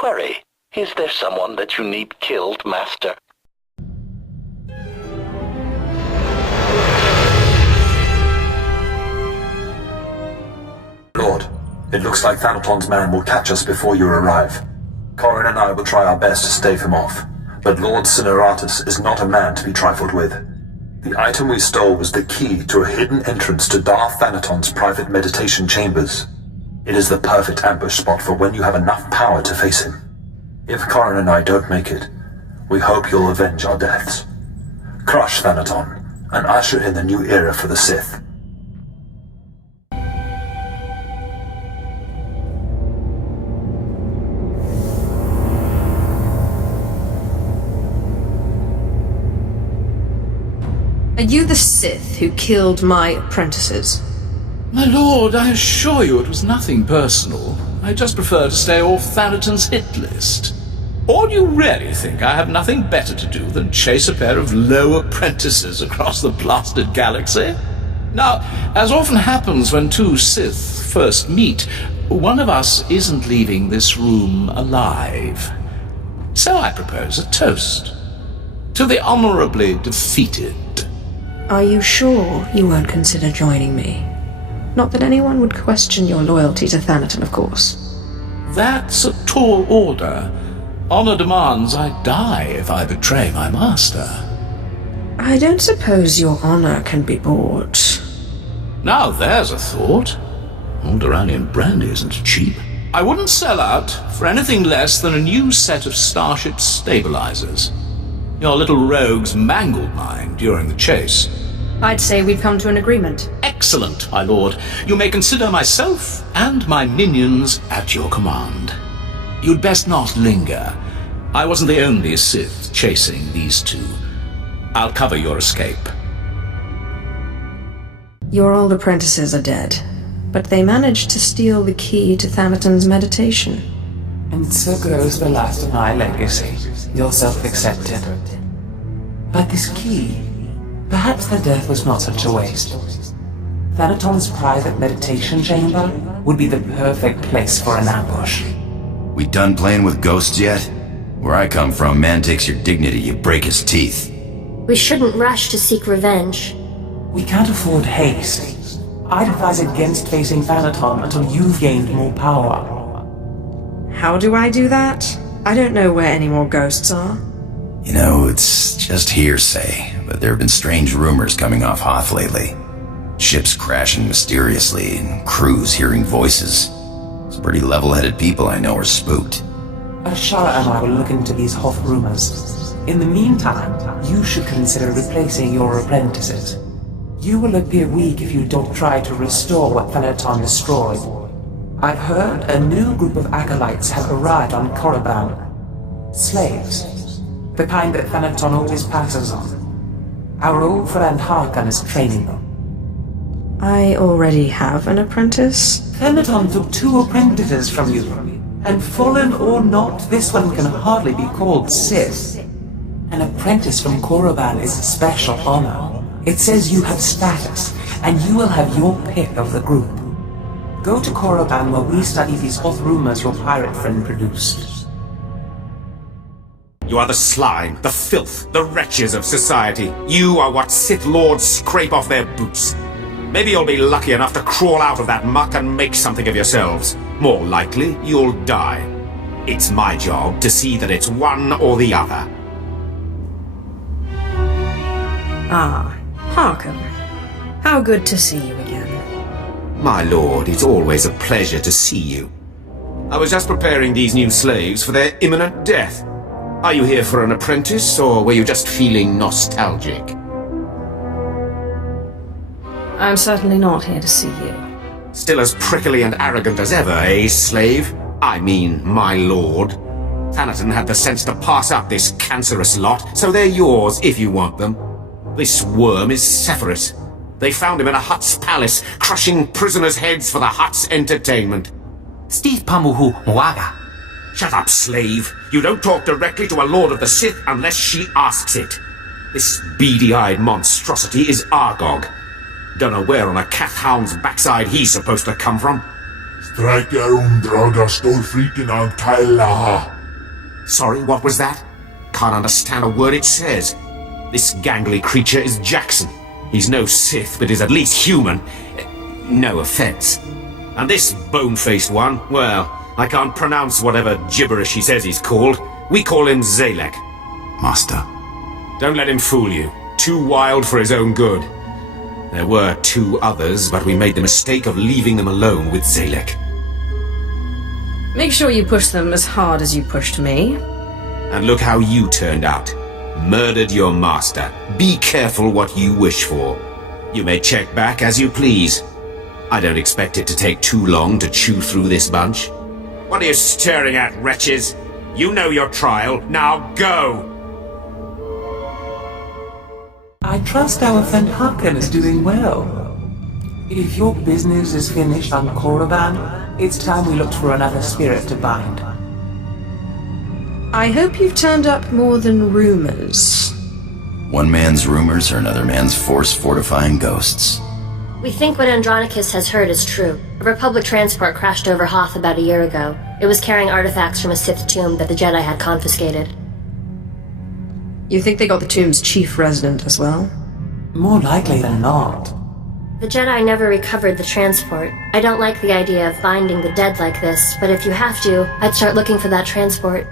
Query, is there someone that you need killed, Master? Lord, it looks like Thanaton's man will catch us before you arrive. Corin and I will try our best to stave him off, but Lord Cineratus is not a man to be trifled with. The item we stole was the key to a hidden entrance to Darth Thanaton's private meditation chambers. It is the perfect ambush spot for when you have enough power to face him. If Corin and I don't make it, we hope you'll avenge our deaths. Crush Thanaton, and usher in the new era for the Sith. Are you the Sith who killed my apprentices? My lord, I assure you it was nothing personal. I just prefer to stay off Thanaton's hit list. Or do you really think I have nothing better to do than chase a pair of low apprentices across the blasted galaxy? Now, as often happens when two Sith first meet, one of us isn't leaving this room alive. So I propose a toast to the honorably defeated. Are you sure you won't consider joining me? Not that anyone would question your loyalty to Thanaton, of course. That's a tall order. Honor demands I die if I betray my master. I don't suppose your honor can be bought. Now there's a thought. Alderaanian brandy isn't cheap. I wouldn't sell out for anything less than a new set of starship stabilizers. Your little rogues mangled mine during the chase. I'd say we've come to an agreement. Excellent, my lord. You may consider myself and my minions at your command. You'd best not linger. I wasn't the only Sith chasing these two. I'll cover your escape. Your old apprentices are dead, but they managed to steal the key to Thanaton's meditation. And so goes the last of my legacy, yourself accepted. But this key, perhaps their death was not such a waste. Thanaton's private meditation chamber would be the perfect place for an ambush. We done playing with ghosts yet? Where I come from, man takes your dignity, you break his teeth. We shouldn't rush to seek revenge. We can't afford haste. I'd advise against facing Thanaton until you've gained more power. How do I do that? I don't know where any more ghosts are. You know, it's just hearsay, but there have been strange rumors coming off Hoth lately. Ships crashing mysteriously, and crews hearing voices. Some pretty level-headed people I know are spooked. Ashara and I will look into these Hoth rumors. In the meantime, you should consider replacing your apprentices. You will appear weak if you don't try to restore what Thanaton destroyed. I've heard a new group of acolytes have arrived on Korriban. Slaves. The kind that Thanaton always passes on. Our old friend Harkon is training them. I already have an apprentice. Thanaton took 2 apprentices from you. And fallen or not, this one can hardly be called Sith. An apprentice from Korriban is a special honor. It says you have status, and you will have your pick of the group. Go to Korriban where we study these Hoth rumors your pirate friend produced. You are the slime, the filth, the wretches of society. You are what Sith Lords scrape off their boots. Maybe you'll be lucky enough to crawl out of that muck and make something of yourselves. More likely, you'll die. It's my job to see that it's one or the other. Ah, Harkon. How good to see you again. My lord, it's always a pleasure to see you. I was just preparing these new slaves for their imminent death. Are you here for an apprentice, or were you just feeling nostalgic? I'm certainly not here to see you. Still as prickly and arrogant as ever, eh, slave? I mean, my lord. Thanaton had the sense to pass up this cancerous lot, so they're yours if you want them. This worm is Sephiroth. They found him in a Hutt's palace, crushing prisoners' heads for the Hutt's entertainment. Steve Pamuhu Waga. Shut up, slave. You don't talk directly to a Lord of the Sith unless she asks it. This beady-eyed monstrosity is Argog. Don't know where on a Kath hound's backside he's supposed to come from. Sorry, what was that? Can't understand a word it says. This gangly creature is Jackson. He's no Sith, but is at least human. No offense. And this bone-faced one, well, I can't pronounce whatever gibberish he says he's called. We call him Zalek. Master. Don't let him fool you. Too wild for his own good. There were 2 others, but we made the mistake of leaving them alone with Zalek. Make sure you push them as hard as you pushed me. And look how you turned out. Murdered your master. Be careful what you wish for. You may check back as you please. I don't expect it to take too long to chew through this bunch. What are you staring at, wretches? You know your trial. Now go! I trust our friend Harkin is doing well. If your business is finished on Korriban, it's time we looked for another spirit to bind. I hope you've turned up more than rumors. One man's rumors are another man's force-fortifying ghosts. We think what Andronicus has heard is true. A Republic transport crashed over Hoth about a year ago. It was carrying artifacts from a Sith tomb that the Jedi had confiscated. You think they got the tomb's chief resident as well? More likely than not. The Jedi never recovered the transport. I don't like the idea of binding the dead like this, but if you have to, I'd start looking for that transport.